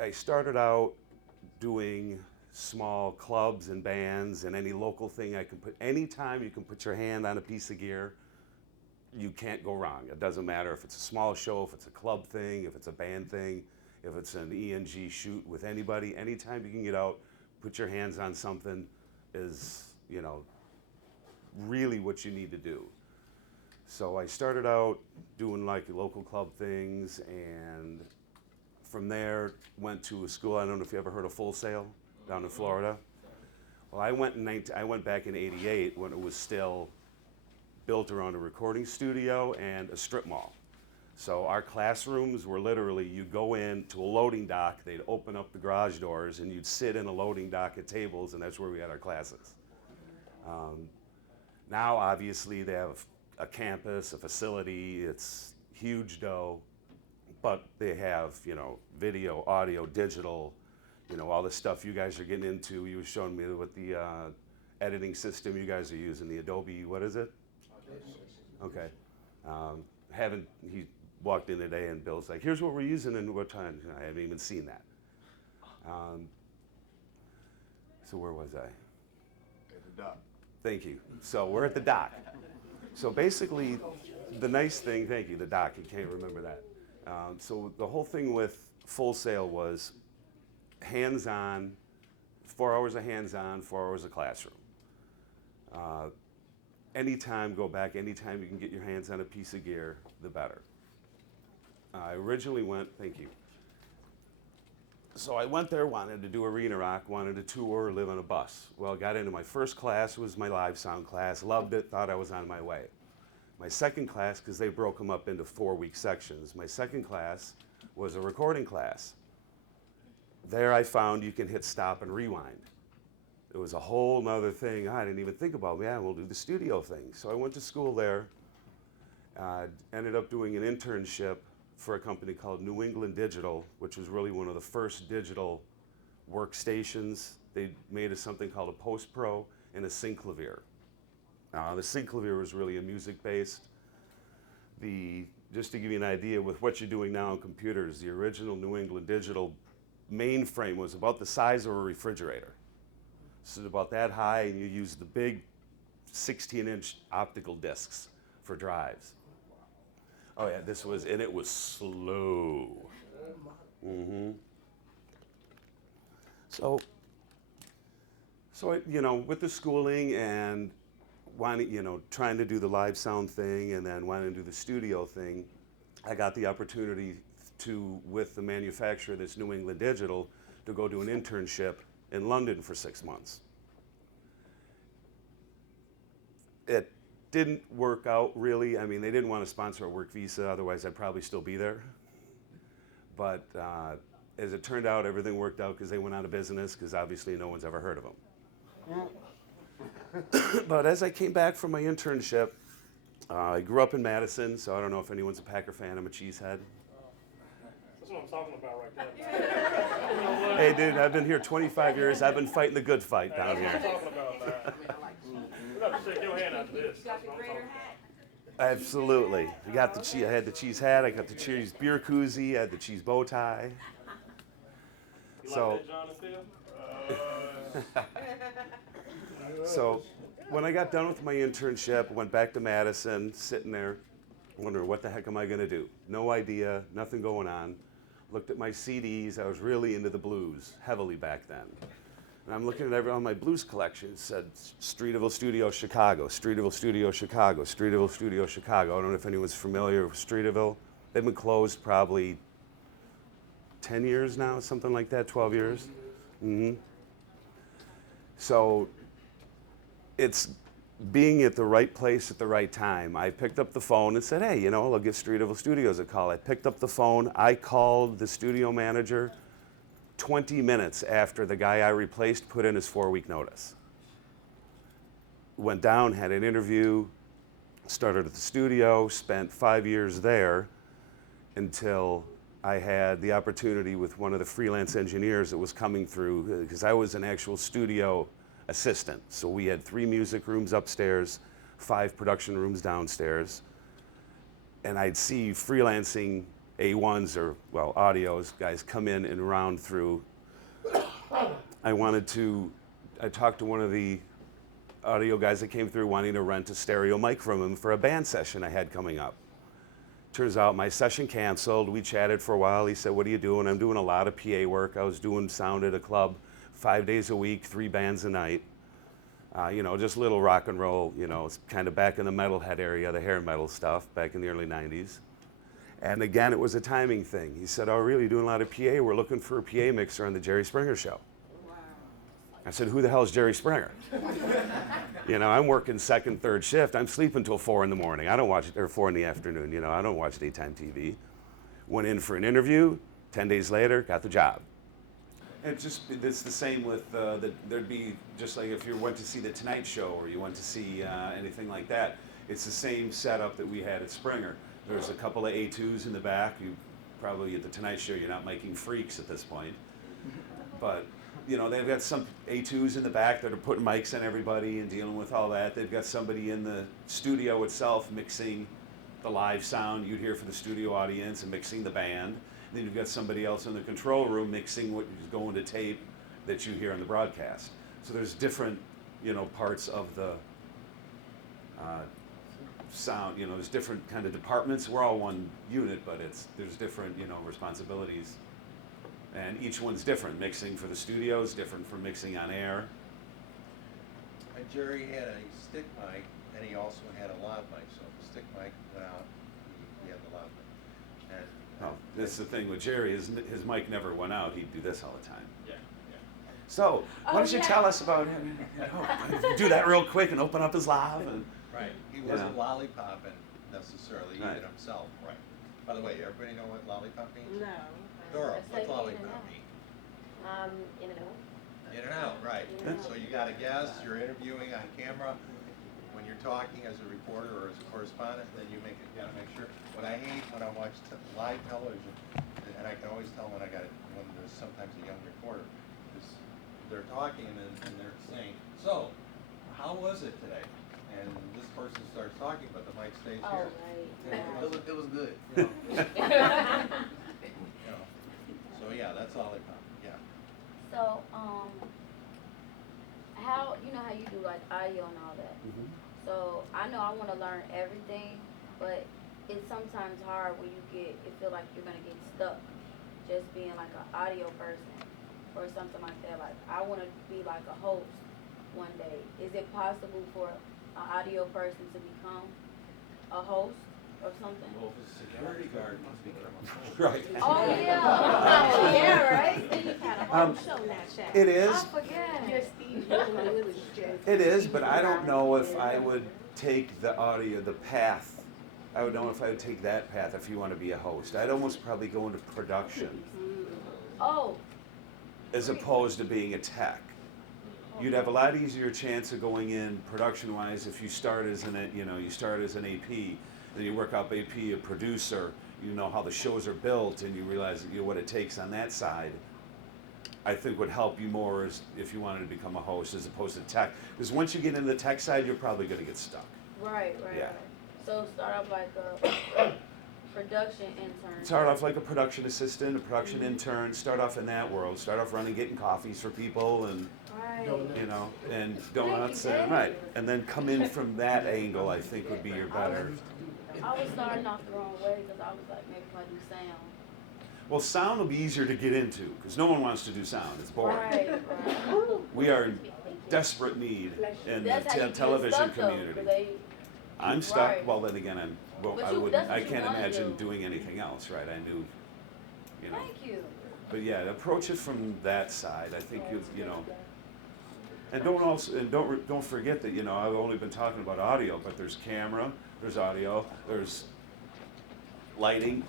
I started out doing small clubs and bands and any local thing I can put. Anytime you can put your hand on a piece of gear, you can't go wrong. It doesn't matter if it's a small show, if it's a club thing, if it's a band thing, if it's an ENG shoot with anybody. Anytime you can get out, put your hands on something is, you know, really what you need to do. So I started out doing like local club things, and from there went to a school. I don't know if you ever heard of Full Sail down in Florida. Well, I went back in '88 when it was still built around a recording studio and a strip mall. So our classrooms were literally, you'd go in to a loading dock, they'd open up the garage doors, and you'd sit in a loading dock at tables, and that's where we had our classes. Now, obviously, they have a campus, a facility, it's huge dough, but they have, you know, video, audio, digital, you know, all the stuff you guys are getting into. You were showing me what the editing system you guys are using, the Adobe, what is it? Okay. He walked in today and Bill's like, here's what we're using and what time. I haven't even seen that. So where was I? At the dock. Thank you. So we're at the dock. So basically, the nice thing, thank you, the dock, you can't remember that. So the whole thing with Full Sail was hands-on, 4 hours of hands-on, 4 hours of classroom. Anytime, go back, anytime you can get your hands on a piece of gear, the better. I originally went, thank you. So I went there, wanted to do arena rock, wanted to tour, live on a bus. Well, got into my first class, was my live sound class, loved it, thought I was on my way. My second class, because they broke them up into 4-week sections, my second class was a recording class. There I found you can hit stop and rewind. It was a whole nother thing I didn't even think about. Yeah, we'll do the studio thing. So I went to school there, ended up doing an internship for a company called New England Digital, which was really one of the first digital workstations. They made something called a Post Pro and a synclavier. The synclavier was really a music-based. Just to give you an idea with what you're doing now on computers, the original New England Digital mainframe was about the size of a refrigerator. So about that high, and you use the big 16-inch optical discs for drives. Oh yeah, and it was slow. Mm-hmm. So you know, with the schooling and wanting, you know, trying to do the live sound thing and then wanting to do the studio thing, I got the opportunity to, with the manufacturer, this New England Digital, to go do an internship in London for 6 months. It didn't work out really. I mean, they didn't want to sponsor a work visa, otherwise I'd probably still be there. But as it turned out, everything worked out because they went out of business, because obviously no one's ever heard of them. But as I came back from my internship, I grew up in Madison, so I don't know if anyone's a Packer fan. I'm a cheesehead. That's what I'm talking about right there. Hey, dude, I've been here 25 years. I've been fighting the good fight down That's here. what I'm talking about, man. You got to shake your hand after this. That's what I'm talking about. Absolutely. I got the cheese. I had the cheese hat. I got the cheese beer koozie. I had the cheese bow tie. You So, like that, John, still? so when I got done with my internship, went back to Madison, sitting there, wondering what the heck am I going to do? No idea, nothing going on. Looked at my CDs. I was really into the blues, heavily back then. And I'm looking at all my blues collection. It said Streeterville Studio, Chicago, Streeterville Studio, Chicago, Streeterville Studio, Chicago. I don't know if anyone's familiar with Streeterville. They've been closed probably 10 years now, something like that, 12 years. Mm-hmm. So it's being at the right place at the right time. I picked up the phone and said, hey, you know, I'll give Streeterville Studios a call. I picked up the phone. I called the studio manager 20 minutes after the guy I replaced put in his 4-week notice. Went down, had an interview, started at the studio, spent 5 years there until I had the opportunity with one of the freelance engineers that was coming through, because I was an actual studio assistant. So we had 3 music rooms upstairs, 5 production rooms downstairs. And I'd see freelancing A1s or, well, audios, guys come in and round through. I talked to one of the audio guys that came through wanting to rent a stereo mic from him for a band session I had coming up. Turns out my session canceled. We chatted for a while. He said, "What are you doing?" I'm doing a lot of PA work. I was doing sound at a club 5 days a week, 3 bands a night. Just little rock and roll, it's kind of back in the metalhead area, the hair metal stuff, back in the early 90s. And again, it was a timing thing. He said, "Oh, really? You're doing a lot of PA? We're looking for a PA mixer on the Jerry Springer Show." Wow. I said, "Who the hell is Jerry Springer?" I'm working second, third shift. I'm sleeping till 4 in the morning. I don't watch, or 4 in the afternoon. I don't watch daytime TV. Went in for an interview. 10 days later, got the job. It's the same with there'd be, just like if you went to see the Tonight Show or you went to see anything like that, it's the same setup that we had at Springer. There's a couple of A2s in the back. You probably at the Tonight Show, you're not making freaks at this point, but they've got some A2s in the back that are putting mics on everybody and dealing with all that. They've got somebody in the studio itself mixing the live sound you'd hear for the studio audience and mixing the band. Then you've got somebody else in the control room mixing what is going to tape that you hear on the broadcast. So there's different, parts of the sound. There's different kind of departments. We're all one unit, but there's different, responsibilities. And each one's different. Mixing for the studio is different from mixing on air. And Jerry had a stick mic, and he also had a lav mic. So if the stick mic went out, he had the lav mic. Oh, that's the thing with Jerry, his mic never went out. He'd do this all the time. Yeah. So, why don't you tell us about him? Do that real quick and open up his lav. Right. He wasn't lollipopping necessarily, even himself. Right. By the way, everybody know what lollipop means? No. Dora, It's what's like lollipop mean? In and out. In and out, right. In and So out. you got a guest, you're interviewing on camera. When you're talking as a reporter or as a correspondent, then you gotta make sure. What I hate when I watch live television, and I can always tell when there's sometimes a young reporter, is they're talking and they're saying, "So, how was it today?" And this person starts talking, but the mic stays Oh, here. right. It was good. So yeah, that's lollipop. Yeah. So, how you do like audio and all that. So I know I want to learn everything, but it's sometimes hard when you feel like you're gonna get stuck just being like an audio person or something like that. Like I want to be like a host one day. Is it possible for an audio person to become a host or something? Well, if it's a security guard, it must become a host. Right. Oh yeah. Oh yeah, right? You had a whole show now, Shaq. It is. I forget. You're Steve Wilkos Show. It is, but I don't know if I would take the audio, the path. I would know if I would take that path if you want to be a host. I'd almost probably go into production Oh. as opposed to being a tech. You'd have a lot easier chance of going in production-wise if you start as an AP, then you work up AP, a producer. You know how the shows are built, and you realize what it takes on that side. I think would help you more is if you wanted to become a host as opposed to tech. Because once you get into the tech side, you're probably going to get stuck. Right. Yeah. So start off like a production intern. Start off like a production assistant, a production intern. Start off in that world. Start off getting coffees for people and Right. and donuts and and then come in from that angle. I think would be your better. I was starting off the wrong way because I was like, maybe if I do sound. Well, sound will be easier to get into because no one wants to do sound. It's boring. Right. We are in desperate need in That's how you the get television stuck, though, 'cause community. I'm stuck. Right. Well, then again, But I you- wouldn't. that's I what you can't wanna imagine do. doing anything else. Right? I knew. Thank you. But yeah, approach it from that side. I think and don't forget that I've only been talking about audio, but there's camera, there's audio, there's lighting.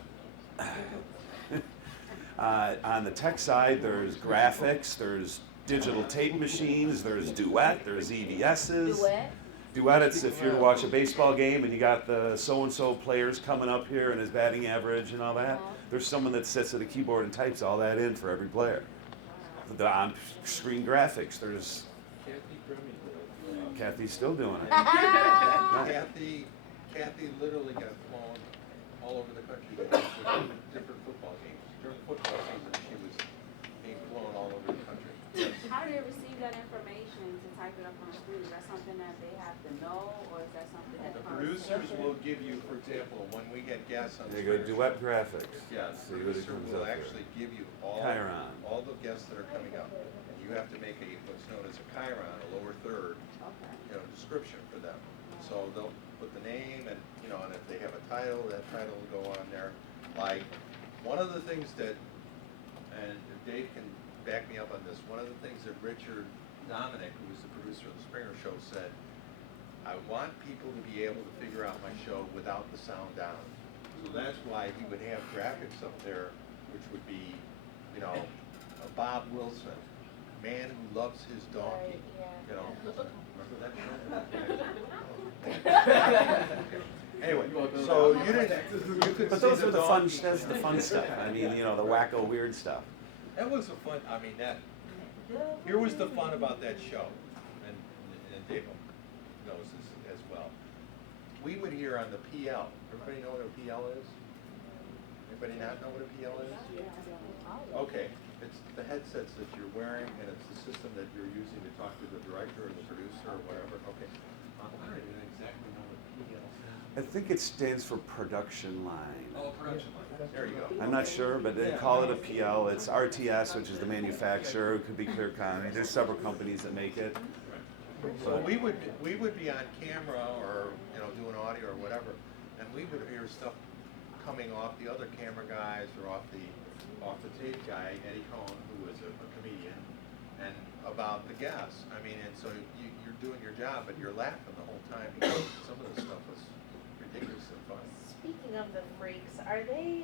On the tech side, there's graphics, there's digital tape machines, there's Duet, there's EVSs. Duet. Duet, it's if you're to watch a baseball game and you got the so-and-so players coming up here and his batting average and all that. There's someone that sits at a keyboard and types all that in for every player. The on-screen graphics, there's Kathy's still doing it. Kathy literally got flown all over the country doing different football games. During the football season, she was being flown all over the country. How do they receive that information to type it up on the screen? Is that something that they have to know, or is that something that The comes? producers will give you, for example, when we get guests on They the go Springer duet graphics. Yeah, the See what it producer comes will up with. actually give you Chiron. all the guests that are coming up. And you have to make what's known as a chiron, a lower third, Okay. description for them. So they'll put the name and, and if they have a title, that title will go on there. Like, one of the things that, and Dave can back me up on this, one of the things that Richard Dominic, who was the producer of the Springer Show, said, I want people to be able to figure out my show without the sound down. So that's why he would have graphics up there, which would be, a Bob Wilson, man who loves his donkey. Remember that show? Anyway, so you could But see those are the fun. donkey. That's the fun stuff. I mean, the wacko weird stuff. That was a fun, here was the fun about that show, and Dave knows this as well. We would hear on the PL, everybody know what a PL is? Anybody not know what a PL is? Okay, it's the headsets that you're wearing, and it's the system that you're using to talk to the director or the producer or whatever, okay. I don't even exactly know what PL is. I think it stands for production line. Oh, production line, there you go. I'm not sure, but they call it a PL. It's RTS, which is the manufacturer. It could be ClearCom. There's several companies that make it. So we would be on camera or, doing audio or whatever, and we would hear stuff coming off the other camera guys or off the tape guy, Eddie Cohn, who was a comedian, and about the guests. I mean, and so you're doing your job, but you're laughing the whole time because some of the stuff was ridiculously fun. Speaking of the freaks, are they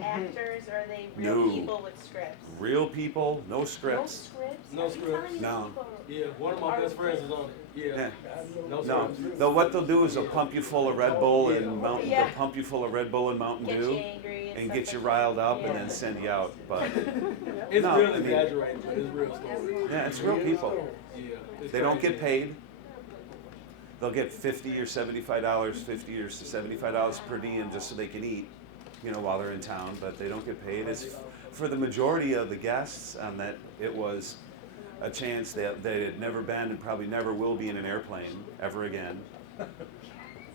actors or are they real No. people with scripts? Real people, no No scripts. scripts? No Are you scripts. telling me No. people Yeah, one of my are best friends is on it. Yeah. No, scripts. what they'll do is they'll pump you full of Red Bull and Mountain. Yeah. They'll pump you full of Red Bull and Mountain Get Dew, you angry and stuff get you like riled that? up, Yeah. and then send you out. But It's No, real I mean- exaggerated, but it's real story. yeah, it's real people. Yeah. it's They don't crazy. get paid. They'll get $50 or $75, $50 or $75 per diem just so they can eat, while they're in town. But they don't get paid. It's for the majority of the guests on that. It was a chance that they had never been and probably never will be in an airplane ever again.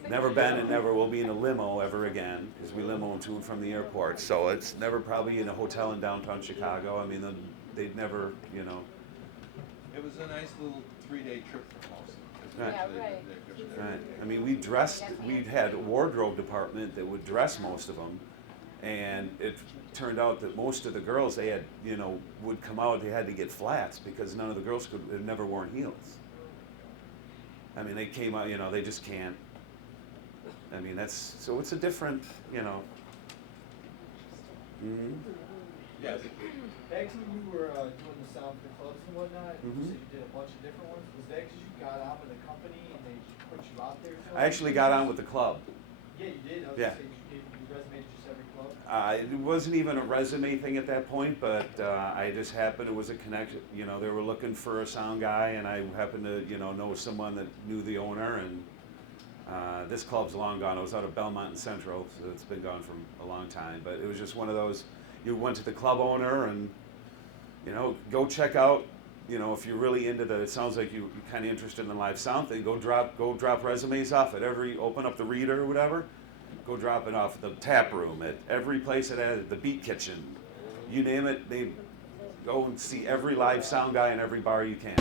Never been and never will be in a limo ever again, because we limo to and from the airport. So it's never probably in a hotel in downtown Chicago. I mean, they'd never, It was a nice little 3-day trip for most of them. 'cause Right. Yeah, actually right. they- Right. I mean, we had a wardrobe department that would dress most of them, and it turned out that most of the girls they had, would come out. They had to get flats because none of the girls had never worn heels. I mean, they came out. They just can't. I mean, so it's a different, Mm-hmm. Yes. Back when you were doing the sound for the clubs and whatnot, Mhm. you said you did a bunch of different ones. Was that because you got on with a company and they put you out there? I actually got on with the club. Yeah, you did. I was Yeah. gonna say you gave your resume to just every club. It wasn't even a resume thing at that point, but I just happened, it was a connection. They were looking for a sound guy, and I happened to, know someone that knew the owner. And this club's long gone. It was out of Belmont and Central, so it's been gone for a long time. But it was just one of those. You went to the club owner, and go check out. If you're really into it sounds like you're kind of interested in the live sound thing. Go drop resumes off at open up the reader or whatever. Go drop it off at the tap room, at every place at the Beat Kitchen. You name it, they go and see every live sound guy in every bar you can.